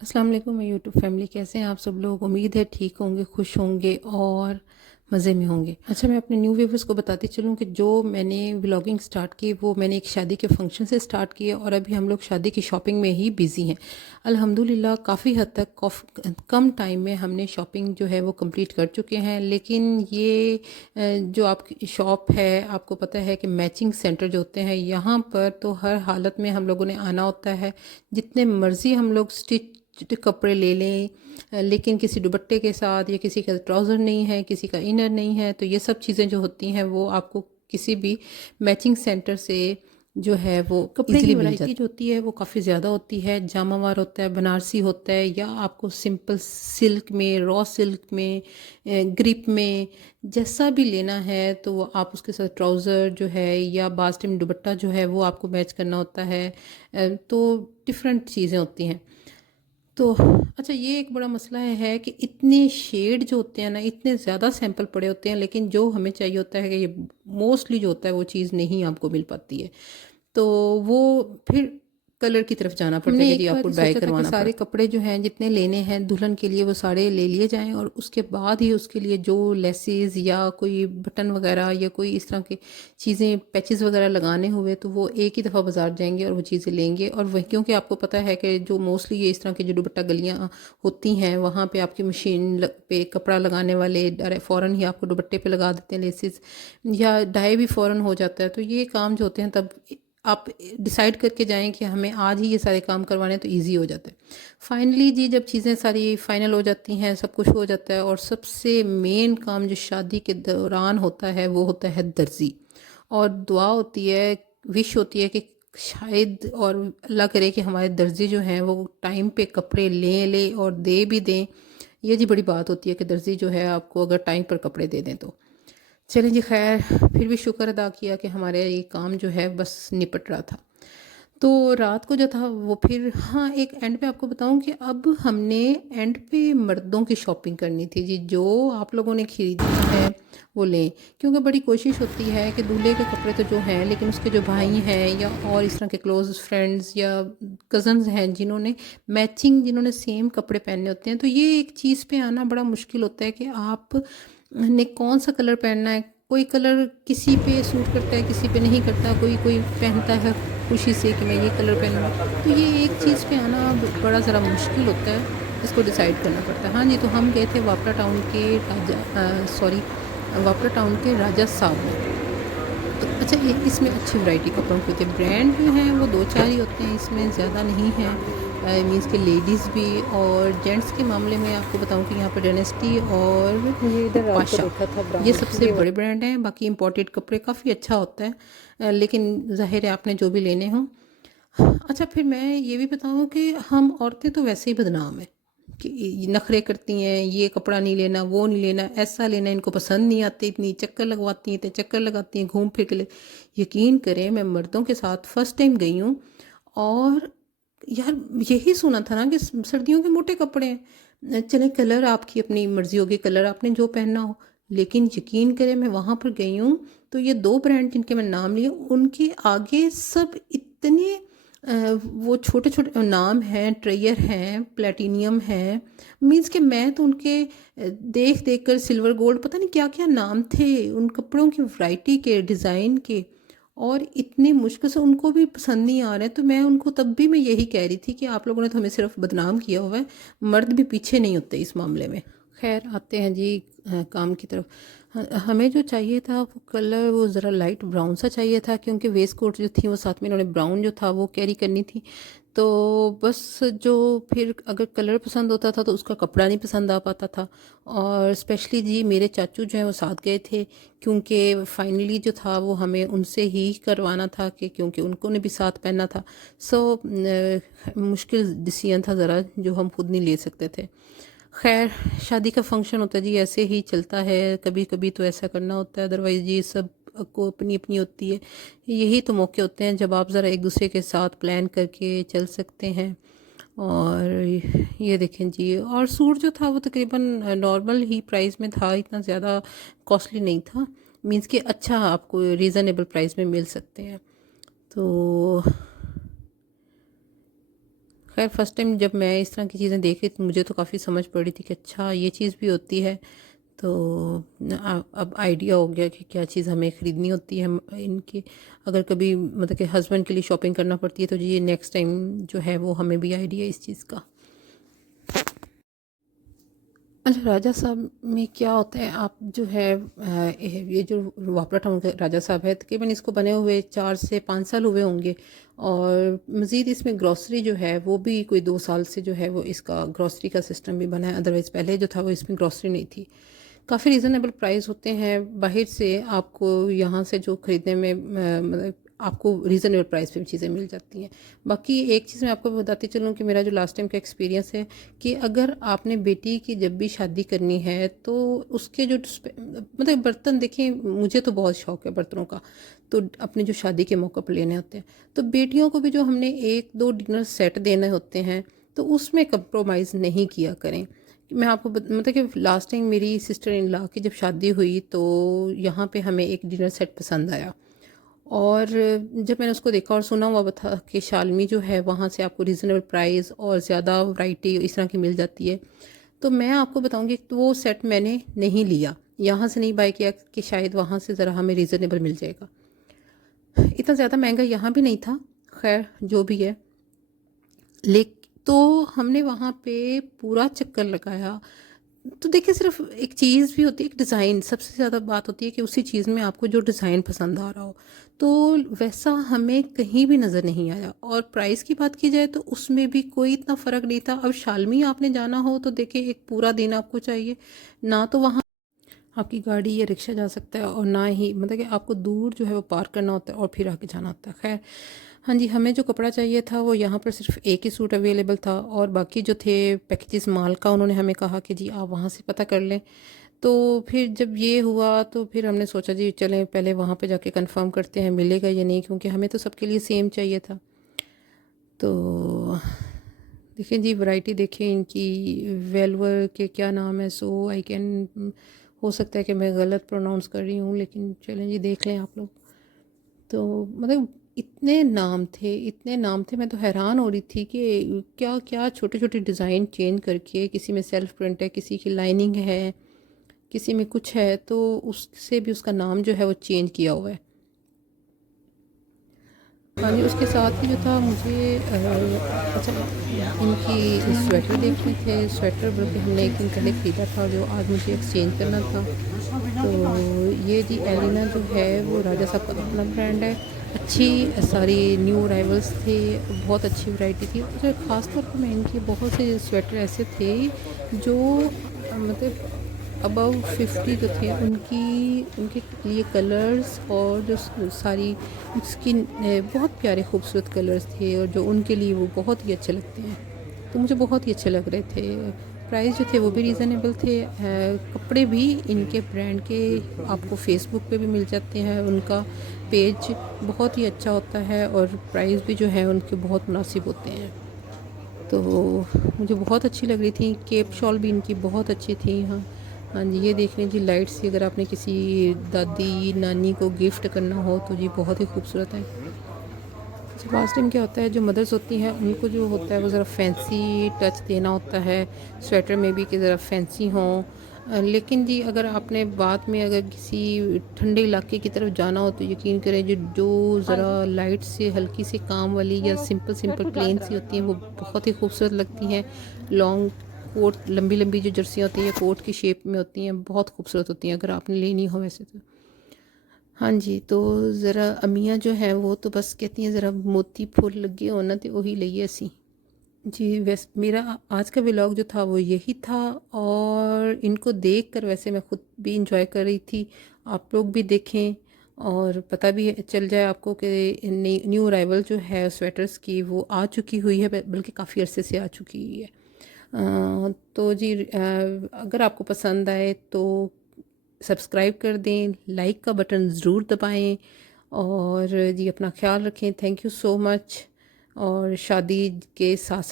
अस्सलाम वालेकुम मैं यूट्यूब फैमिली, कैसे हैं आप सब लोग। उम्मीद है ठीक होंगे, खुश होंगे और मज़े में होंगे। अच्छा, मैं अपने न्यू व्यूवर्स को बताती चलूँ कि जो मैंने व्लॉगिंग स्टार्ट की वो मैंने एक शादी के फंक्शन से स्टार्ट की है और अभी हम लोग शादी की शॉपिंग में ही बिज़ी हैं। अल्हम्दुलिल्लाह काफ़ी हद तक कम टाइम में हमने शॉपिंग जो है वो कंप्लीट कर चुके हैं। लेकिन ये जो आपकी शॉप है, आपको पता है कि मैचिंग सेंटर जो होते हैं यहाँ पर तो हर हालत में हम लोगों ने आना होता है। जितने मर्ज़ी हम लोग स्टिच कपड़े ले लें, लेकिन किसी दुपट्टे के साथ या किसी का ट्राउज़र नहीं है, किसी का इनर नहीं है, तो ये सब चीज़ें जो होती हैं वो आपको किसी भी मैचिंग सेंटर से जो है वो कपड़े की वैरायटी जो होती है वो काफ़ी ज़्यादा होती है। जामावार होता है, बनारसी होता है, या आपको सिंपल सिल्क में, रॉ सिल्क में, ग्रिप में, जैसा भी लेना है तो वो आप उसके साथ ट्राउज़र जो है या बाज़ टाइम दुपट्टा जो है वो आपको मैच करना होता है। तो डिफरेंट चीज़ें होती हैं। तो अच्छा, ये एक बड़ा मसला है कि इतने शेड जो होते हैं ना, इतने ज़्यादा सैंपल पड़े होते हैं, लेकिन जो हमें चाहिए होता है कि ये मोस्टली जो होता है वो चीज़ नहीं आपको मिल पाती है। तो वो फिर कलर की तरफ जाना पड़ता है कि जी आपको डाई करवाना पड़ता है। सारे कपड़े जो हैं जितने लेने हैं दुल्हन के लिए वो सारे ले लिए जाएं और उसके बाद ही उसके लिए जो लेसेस या कोई बटन वगैरह या कोई इस तरह की चीज़ें, पैचेस वगैरह लगाने हुए, तो वो एक ही दफ़ा बाज़ार जाएंगे और वो चीज़ें लेंगे। और वह क्योंकि आपको पता है कि जो मोस्टली ये इस तरह की जो दुपट्टा गलियाँ होती हैं वहाँ पे आपकी मशीन पे कपड़ा लगाने वाले फ़ौरन ही आपको दुपट्टे पे लगा देते हैं लेसेस, या डाई भी फ़ौरन हो जाता है। तो ये काम जो होते हैं तब आप डिसाइड करके जाएं कि हमें आज ही ये सारे काम करवाने, तो इजी हो जाता है। फाइनली जी जब चीज़ें सारी फाइनल हो जाती हैं, सब कुछ हो जाता है, और सबसे मेन काम जो शादी के दौरान होता है वो होता है दर्जी। और दुआ होती है, विश होती है कि शायद और अल्लाह करे कि हमारे दर्जी जो हैं वो टाइम पे कपड़े ले और दे भी दें। ये जी बड़ी बात होती है कि दर्जी जो है आपको अगर टाइम पर कपड़े दे दें तो। चलें जी, खैर फिर भी शुक्र अदा किया कि हमारे ये काम जो है बस निपट रहा था। तो रात को जो था वो फिर, हाँ, एक एंड पे आपको बताऊं कि अब हमने एंड पे मर्दों की शॉपिंग करनी थी जी। जो आप लोगों ने खरीदना है वो लें, क्योंकि बड़ी कोशिश होती है कि दूल्हे के कपड़े तो जो हैं, लेकिन उसके जो भाई हैं या और इस तरह के क्लोज फ्रेंड्स या कज़न्स हैं जिन्होंने मैचिंग, जिन्होंने सेम कपड़े पहनने होते हैं, तो ये एक चीज़ पे आना बड़ा मुश्किल होता है कि आप ने कौन सा कलर पहनना है। कोई कलर किसी पे सूट करता है, किसी पे नहीं करता। कोई कोई पहनता है खुशी से कि मैं ये कलर पहनूँगा। तो ये एक चीज़ पे आना बड़ा ज़रा मुश्किल होता है, इसको डिसाइड करना पड़ता है। हाँ जी, तो हम गए थे वापरा टाउन के वापरा टाउन के राजा साहब में। तो अच्छा, ये इसमें अच्छी वैरायटी कपड़ों की होती है। ब्रांड जो हैं वो 2-4 ही होते हैं, इसमें ज़्यादा नहीं हैं। मीन्स के लेडीज़ भी और जेंट्स के मामले में आपको बताऊं कि यहाँ पर डायनेस्टी और ये इधर रात को पाशा, देखा था ये ब्रांड सबसे ये बड़े ब्रांड हैं। बाकी इंपोर्टेड कपड़े काफ़ी अच्छा होता है, लेकिन ज़ाहिर है आपने जो भी लेने हों। अच्छा, फिर मैं ये भी बताऊँ कि हम औरतें तो वैसे ही बदनाम हैं कि नखरे करती हैं, ये कपड़ा नहीं लेना, वो नहीं लेना, ऐसा लेना, इनको पसंद नहीं आते, इतनी चक्कर लगवाती हैं, इतने चक्कर लगाती हैं, घूम फिर के ले। यकीन करें मैं मर्दों के साथ फर्स्ट टाइम गई हूँ, और यार यही सुना था ना कि सर्दियों के मोटे कपड़े हैं। चले, कलर आपकी अपनी मर्जी होगी, कलर आपने जो पहनना हो, लेकिन यकीन करें मैं वहाँ पर गई हूँ तो ये 2 ब्रांड जिनके मैं नाम लिए, उनके आगे सब इतने वो छोटे छोटे नाम हैं, ट्रेयर हैं, प्लेटिनियम हैं। मीन्स कि मैं तो उनके देख देख कर सिल्वर गोल्ड पता नहीं क्या क्या नाम थे उन कपड़ों की वैरायटी के, डिज़ाइन के, और इतनी मुश्किल से उनको भी पसंद नहीं आ रहे हैं। तो मैं उनको तब भी मैं यही कह रही थी कि आप लोगों ने तो हमें सिर्फ बदनाम किया हुआ है, मर्द भी पीछे नहीं होते इस मामले में। खैर आते हैं जी काम की तरफ। हमें जो चाहिए था वो कलर, वो ज़रा लाइट ब्राउन सा चाहिए था, क्योंकि वेस्ट कोट जो थी वो साथ में इन्होंने ब्राउन जो था वो कैरी करनी थी। तो बस जो फिर अगर कलर पसंद होता था तो उसका कपड़ा नहीं पसंद आ पाता था। और स्पेशली जी मेरे चाचू जो हैं वो साथ गए थे, क्योंकि फाइनली जो था वो हमें उनसे ही करवाना था, कि क्योंकि उनको ने भी साथ पहनना था। सो मुश्किल डिसीजन था ज़रा, जो हम खुद नहीं ले सकते थे। खैर, शादी का फंक्शन होता है जी, ऐसे ही चलता है, कभी कभी तो ऐसा करना होता है, अदरवाइज़ जी सब को अपनी अपनी होती है। यही तो मौके होते हैं जब आप ज़रा एक दूसरे के साथ प्लान करके चल सकते हैं। और ये देखें जी, और सूट जो था वो तकरीबन नॉर्मल ही प्राइस में था, इतना ज़्यादा कॉस्टली नहीं था। मीन्स कि अच्छा आपको रीज़नेबल प्राइस में मिल सकते हैं। तो खैर फ़र्स्ट टाइम जब मैं इस तरह की चीज़ें देख रही तो मुझे तो काफ़ी समझ पड़ रही थी कि अच्छा ये चीज़ भी होती है। तो अब आइडिया हो गया कि क्या चीज़ हमें ख़रीदनी होती है। इनकी अगर कभी मतलब कि हस्बैंड के लिए शॉपिंग करना पड़ती है तो जी नेक्स्ट टाइम जो है वो हमें भी आइडिया इस चीज़ का। अच्छा, राजा साहब में क्या होता है, आप जो है ये जो वापरा टाउन के राजा साहब है तकरीबन इसको बने हुए 4 से 5 साल हुए होंगे। और मज़ीद इसमें ग्रॉसरी जो है वो भी कोई 2 साल से जो है वो इसका ग्रॉसरी का सिस्टम भी बना है। अदरवाइज़ पहले जो था वो इसमें ग्रॉसरी नहीं थी। काफ़ी रीज़नेबल प्राइस होते हैं। बाहर से आपको यहाँ से जो ख़रीदने में मतलब आपको रीज़नेबल प्राइस पे भी चीज़ें मिल जाती हैं। बाकी एक चीज़ मैं आपको बताती चलूँ कि मेरा जो लास्ट टाइम का एक्सपीरियंस है कि अगर आपने बेटी की जब भी शादी करनी है तो उसके जो मतलब बर्तन देखें, मुझे तो बहुत शौक़ है बर्तनों का, तो अपने जो शादी के मौके पर लेने होते हैं तो बेटियों को भी जो हमने 1-2 डिनर सेट देने होते हैं तो उसमें कंप्रोमाइज़ नहीं किया करें। मैं आपको मतलब कि लास्ट टाइम मेरी सिस्टर इन लॉ की जब शादी हुई तो यहाँ पे हमें एक डिनर सेट पसंद आया। और जब मैंने उसको देखा और सुना हुआ था कि शालमी जो है वहाँ से आपको रीज़नेबल प्राइस और ज़्यादा वैरायटी इस तरह की मिल जाती है, तो मैं आपको बताऊँगी तो वो सेट मैंने नहीं लिया, यहाँ से नहीं बाय किया कि शायद वहाँ से ज़रा हमें रीज़नेबल मिल जाएगा। इतना ज़्यादा महंगा यहाँ भी नहीं था, खैर जो भी है। तो हमने वहाँ पे पूरा चक्कर लगाया। तो देखिए सिर्फ एक चीज़ भी होती है, एक डिज़ाइन, सबसे ज़्यादा बात होती है कि उसी चीज़ में आपको जो डिज़ाइन पसंद आ रहा हो, तो वैसा हमें कहीं भी नज़र नहीं आया। और प्राइस की बात की जाए तो उसमें भी कोई इतना फ़र्क नहीं था। अब शालमी आपने जाना हो तो देखिए एक पूरा दिन आपको चाहिए, ना तो वहाँ आपकी गाड़ी या रिक्शा जा सकता है और ना ही मतलब कि आपको दूर जो है वो पार्क करना होता है और फिर आके जाना होता है। खैर हाँ जी, हमें जो कपड़ा चाहिए था वो यहाँ पर सिर्फ एक ही सूट अवेलेबल था और बाकी जो थे पैकेजेस माल का उन्होंने हमें कहा कि जी आप वहाँ से पता कर लें। तो फिर जब ये हुआ तो फिर हमने सोचा जी चलें पहले वहाँ पे जाके कंफर्म करते हैं मिलेगा या नहीं, क्योंकि हमें तो सबके लिए सेम चाहिए था। तो देखिए जी वैरायटी देखिए इनकी, वेलवर के क्या नाम है, सो आई कैन, हो सकता है कि मैं गलत प्रोनाउंस कर रही हूँ लेकिन चलें जी देख लें आप लोग। तो मतलब इतने नाम थे, मैं तो हैरान हो रही थी कि क्या क्या छोटे छोटे डिज़ाइन चेंज करके, किसी में सेल्फ प्रिंट है, किसी की लाइनिंग है, किसी में कुछ है, तो उससे भी उसका नाम जो है वो चेंज किया हुआ है। हाँ जी, उसके साथ ही जो था मुझे अच्छा इनकी स्वेटर देखने थे, स्वेटर बल्कि हमने एक दिन पहले ख़रीदा था जो आज मुझे एक्सचेंज करना था। तो ये जी एलिना जो है वो राजा साहब का अपना ब्रांड है। अच्छी सारी न्यू अराइवल्स थे, बहुत अच्छी वैरायटी थी। जो ख़ास तौर पर मैं इनके बहुत से स्वेटर ऐसे थे जो मतलब अबव 50 जो थे उनके लिए कलर्स और जो सारी स्किन बहुत प्यारे खूबसूरत कलर्स थे और जो उनके लिए वो बहुत ही अच्छे लगते हैं, तो मुझे बहुत ही अच्छे लग रहे थे। प्राइस जो थे वो भी रीज़नेबल थे। कपड़े भी इनके ब्रांड के आपको फेसबुक पे भी मिल जाते हैं, उनका पेज बहुत ही अच्छा होता है और प्राइस भी जो है उनके बहुत मुनासिब होते हैं। तो मुझे बहुत अच्छी लग रही थी। केप शॉल भी इनकी बहुत अच्छी थी। हाँ हाँ जी, ये देख लीजिए लाइट्स, अगर आपने किसी दादी नानी को गिफ्ट करना हो तो जी बहुत ही खूबसूरत है। अच्छा, लास्ट टाइम क्या होता है जो मदर्स होती हैं उनको जो होता है वो ज़रा फैंसी टच देना होता है स्वेटर में भी कि ज़रा फैंसी हों। लेकिन जी अगर आपने बाद में अगर किसी ठंडे इलाके की तरफ जाना हो तो यकीन करें जो जो ज़रा लाइट से हल्की से काम वाली या सिंपल सिंपल प्लेन सी होती हैं वो बहुत ही खूबसूरत लगती हैं। लॉन्ग कोट, लंबी लंबी जो जर्सियाँ होती हैं कोट की शेप में होती हैं, बहुत खूबसूरत होती हैं अगर आपने लेनी हो वैसे तो। हाँ जी, तो ज़रा अम्मियाँ जो हैं वो तो बस कहती हैं ज़रा मोती फुल लगे हो ना तो वही लईए असी। जी, मेरा आज का व्लॉग जो था वो यही था और इनको देखकर वैसे मैं ख़ुद भी इंजॉय कर रही थी। आप लोग भी देखें और पता भी चल जाए आपको कि न्यू अराइवल जो है स्वेटर्स की वो आ चुकी हुई है, बल्कि काफ़ी अरसे से आ चुकी हुई है। तो जी अगर आपको पसंद आए तो सब्सक्राइब कर दें, लाइक का बटन ज़रूर दबाएं और जी अपना ख्याल रखें। Thank you so much. और शादी के साथ